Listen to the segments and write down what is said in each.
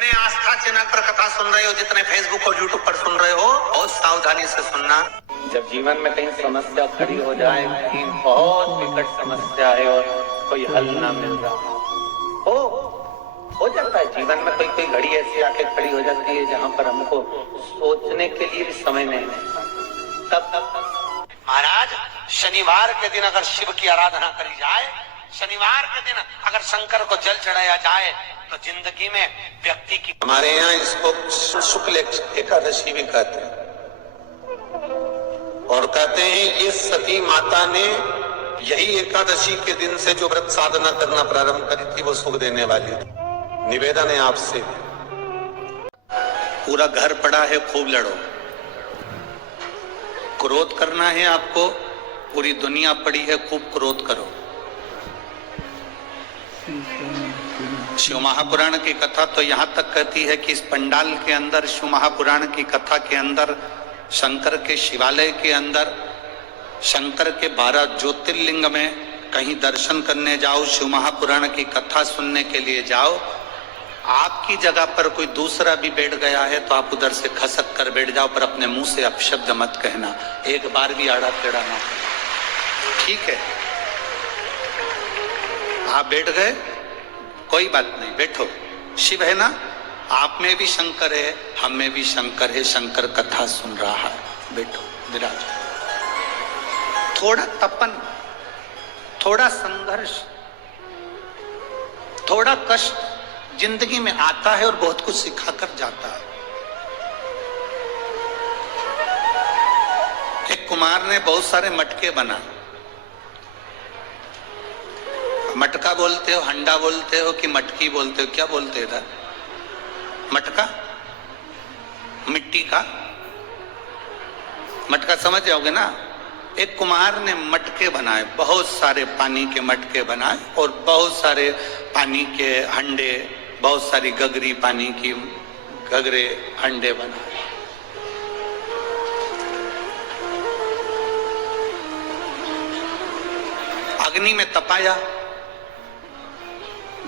जितने आस्था चैनल पर कथा सुन रहे हो, जितने फेसबुक और यूट्यूब पर सुन रहे हो, बहुत सावधानी से सुनना। जब जीवन में कहीं समस्या खड़ी हो जाए, कहीं बहुत विकट समस्या है और कोई हल ना मिल रहा हो जाता है जीवन में, कोई कोई घड़ी ऐसी आके खड़ी हो जाती है जहां पर हमको सोचने के लिए भी समय नहीं है। तब महाराज शनिवार के दिन अगर शिव की आराधना करी जाए, शनिवार के दिन अगर शंकर को जल चढ़ाया जाए, तो जिंदगी में व्यक्ति की, हमारे यहाँ इसको शुक्ल एकादशी भी कहते हैं, और कहते हैं इस सती माता ने यही एकादशी के दिन से जो व्रत साधना करना प्रारंभ करी थी, वो सुख देने वाली थी। निवेदन है आपसे, पूरा घर पड़ा है, खूब लड़ो। क्रोध करना है आपको, पूरी दुनिया पड़ी है, खूब क्रोध करो। शिव महापुराण की कथा तो यहां तक कहती है कि इस पंडाल के अंदर, शिव महापुराण की कथा के अंदर, शंकर के शिवालय के अंदर, शंकर के 12 ज्योतिर्लिंग में कहीं दर्शन करने जाओ, शिव महापुराण की कथा सुनने के लिए जाओ, आपकी जगह पर कोई दूसरा भी बैठ गया है तो आप उधर से खसक कर बैठ जाओ, पर अपने मुंह से अपशब्द मत कहना, एक बार भी आड़ा टेढ़ा ना करना, ठीक है? आप बैठ गए, कोई बात नहीं, बैठो। शिव है ना, आप में भी शंकर है, हम में भी शंकर है, शंकर कथा सुन रहा है, बैठो, विराज। थोड़ा तपन, थोड़ा संघर्ष, थोड़ा कष्ट जिंदगी में आता है और बहुत कुछ सिखाकर जाता है। एक कुमार ने बहुत सारे मटके बनाए। मटका बोलते हो, हंडा बोलते हो कि मटकी बोलते हो, क्या बोलते था? मटका, मिट्टी का मटका, समझ जाओगे ना? एक कुमार ने मटके बनाए, बहुत सारे पानी के मटके बनाए, और बहुत सारे पानी के हंडे, बहुत सारी गगरी पानी की गगरे हंडे बनाए। अग्नि में तपाया।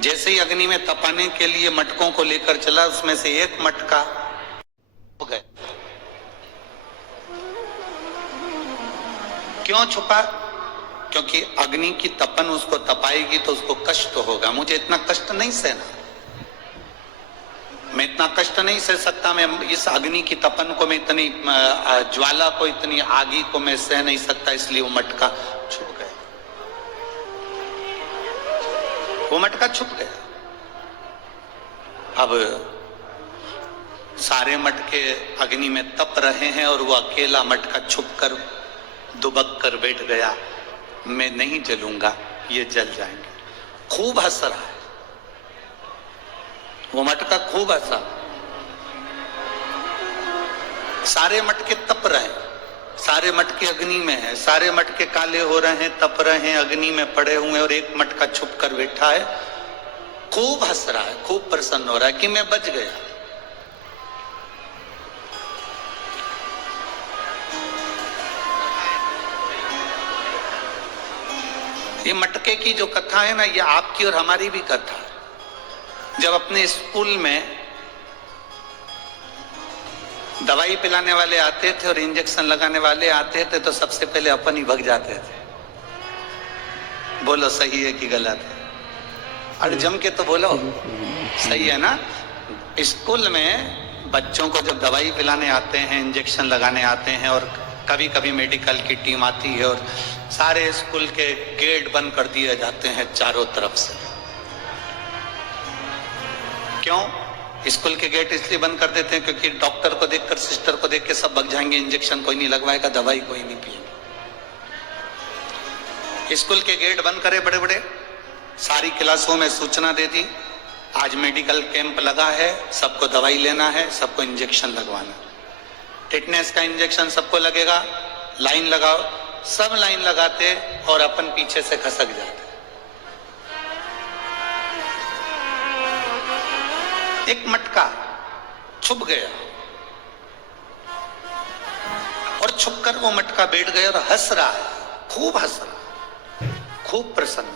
जैसे ही अग्नि में तपाने के लिए मटकों को लेकर चला, उसमें से एक मटका हो गया। क्यों छुपा? क्योंकि अग्नि की तपन उसको तपाएगी तो उसको कष्ट होगा। मुझे इतना कष्ट नहीं सहना, मैं इतना कष्ट नहीं सह सकता, मैं इस अग्नि की तपन को, मैं इतनी ज्वाला को, इतनी आगी को मैं सह नहीं सकता, इसलिए वो मटका छुप गया। वो मटका छुप गया। अब सारे मटके अग्नि में तप रहे हैं और वो अकेला मटका छुपकर दुबक कर बैठ गया, मैं नहीं जलूंगा, ये जल जाएंगे। खूब हंस रहा है वो मटका, खूब हंसा। सारे मटके तप रहे हैं, सारे मटके अग्नि में हैं, सारे मटके काले हो रहे हैं, तप रहे हैं, अग्नि में पड़े हुए हैं, और एक मटका छुप कर बैठा है, खूब हंस रहा है, खूब प्रसन्न हो रहा है कि मैं बच गया। ये मटके की जो कथा है ना, ये आपकी और हमारी भी कथा है। जब अपने स्कूल में दवाई पिलाने वाले आते थे और इंजेक्शन लगाने वाले आते थे, तो सबसे पहले अपन ही भग जाते थे। बोलो सही है कि गलत है? अरे जम के तो बोलो, सही है ना? स्कूल में बच्चों को जब दवाई पिलाने आते हैं, इंजेक्शन लगाने आते हैं, और कभी कभी मेडिकल की टीम आती है और सारे स्कूल के गेट बंद कर दिए जाते हैं चारों तरफ से। क्यों स्कूल के गेट इसलिए बंद कर देते हैं? क्योंकि डॉक्टर को देखकर, सिस्टर को देख के सब भाग जाएंगे, इंजेक्शन कोई नहीं लगवाएगा, दवाई कोई नहीं पिएगा। स्कूल के गेट बंद करे बड़े बड़े, सारी क्लासों में सूचना दे दी, आज मेडिकल कैंप लगा है, सबको दवाई लेना है, सबको इंजेक्शन लगवाना। टिटनेस का इंजेक्शन सबको लगेगा, लाइन लगाओ। सब लाइन लगाते और अपन पीछे से खसक जाते। एक मटका छुप गया, और छुपकर वो मटका बैठ गया और हंस रहा है, खूब हंस रहा है, खूब प्रसन्न।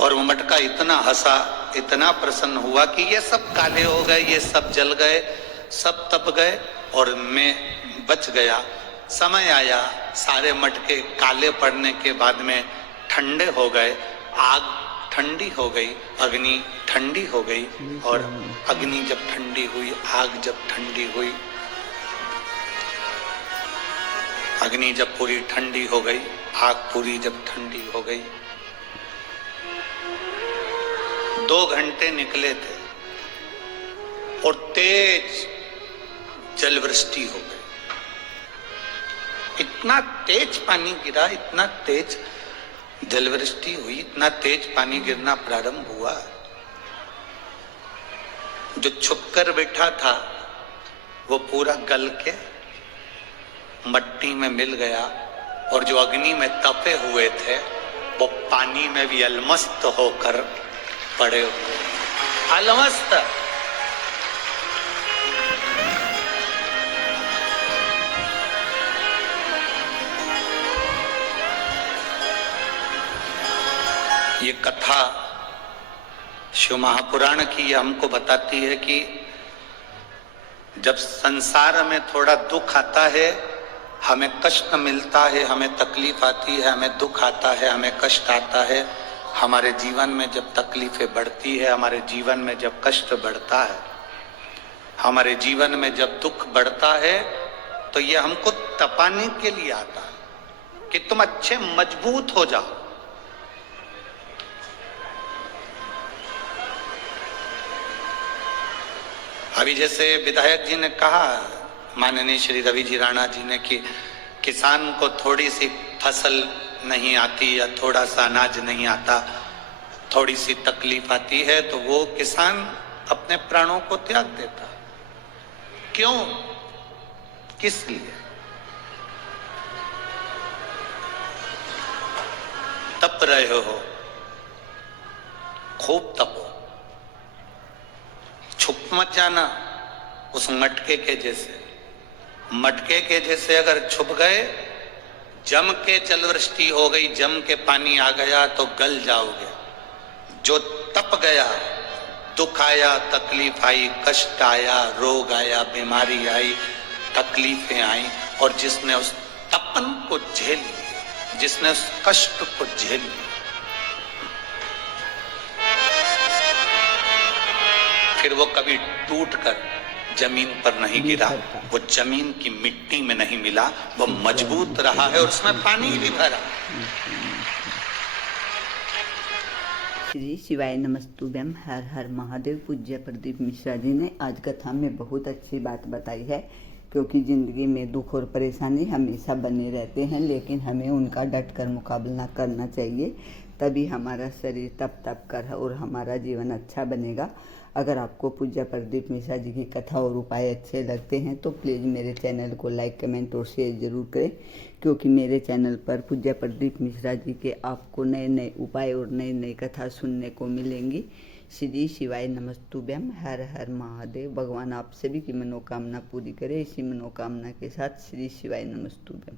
और वो मटका इतना हंसा, इतना प्रसन्न हुआ कि ये सब काले हो गए, ये सब जल गए, सब तप गए और मैं बच गया। समय आया, सारे मटके काले पड़ने के बाद में ठंडे हो गए, आग ठंडी हो गई, अग्नि ठंडी हो गई। और अग्नि जब ठंडी हुई, आग जब ठंडी हुई, अग्नि जब पूरी ठंडी हो गई, आग पूरी जब ठंडी हो गई, 2 घंटे निकले थे और तेज जलवृष्टि हो गई। इतना तेज पानी गिरा, इतना तेज जलवृष्टि हुई, इतना तेज पानी गिरना प्रारंभ हुआ, जो छुपकर बैठा था वो पूरा गल के मट्टी में मिल गया, और जो अग्नि में तपे हुए थे वो पानी में भी अलमस्त होकर पड़े हुए। अलमस्त। ये कथा शिव महापुराण की ये हमको बताती है कि जब संसार में थोड़ा दुख आता है, हमें कष्ट मिलता है, हमें तकलीफ आती है, हमें दुख आता है, हमें कष्ट आता है, हमारे जीवन में जब तकलीफें बढ़ती है, हमारे जीवन में जब कष्ट बढ़ता है, हमारे जीवन में जब दुख बढ़ता है, तो ये हमको तपाने के लिए आता है कि तुम अच्छे मजबूत हो जाओ। अभी जैसे विधायक जी ने कहा, माननीय श्री रवि जी राणा जी ने, कि किसान को थोड़ी सी फसल नहीं आती या थोड़ा सा अनाज नहीं आता, थोड़ी सी तकलीफ आती है तो वो किसान अपने प्राणों को त्याग देता। क्यों? किस लिए? तप रहे हो, खूब तपो, छुप मत जाना उस मटके के जैसे। मटके के जैसे अगर छुप गए, जम के जलवृष्टि हो गई, जम के पानी आ गया तो गल जाओगे। जो तप गया, दुख आया, तकलीफ आई, कष्ट आया, रोग आया, बीमारी आई, तकलीफें आई, और जिसने उस तपन को झेल लिया, जिसने उस कष्ट को झेल लिया, फिर वो कभी टूटकर जमीन पर नहीं गिरा, वो जमीन की मिट्टी में नहीं मिला, वो मजबूत रहा है और उसमें पानी भी भरा। श्री शिवाय नमस्तुभ्यम। हर हर महादेव। पूज्य प्रदीप मिश्रा जी ने आज कथा में बहुत अच्छी बात बताई है, क्योंकि ज़िंदगी में दुख और परेशानी हमेशा बने रहते हैं, लेकिन हमें उनका डट कर मुकाबला करना चाहिए, तभी हमारा शरीर तप कर और हमारा जीवन अच्छा बनेगा। अगर आपको पूज्य प्रदीप मिश्रा जी की कथा और उपाय अच्छे लगते हैं तो प्लीज़ मेरे चैनल को लाइक, कमेंट और शेयर ज़रूर करें, क्योंकि मेरे चैनल पर पूज्य प्रदीप मिश्रा जी के आपको नए नए उपाय और नई नई कथा सुनने को मिलेंगी। श्री शिवाय नमस्तुभ्यम। हर हर महादेव। भगवान आप सभी की मनोकामना पूरी करे। इसी मनोकामना के साथ श्री शिवाय नमस्तुभ्यम।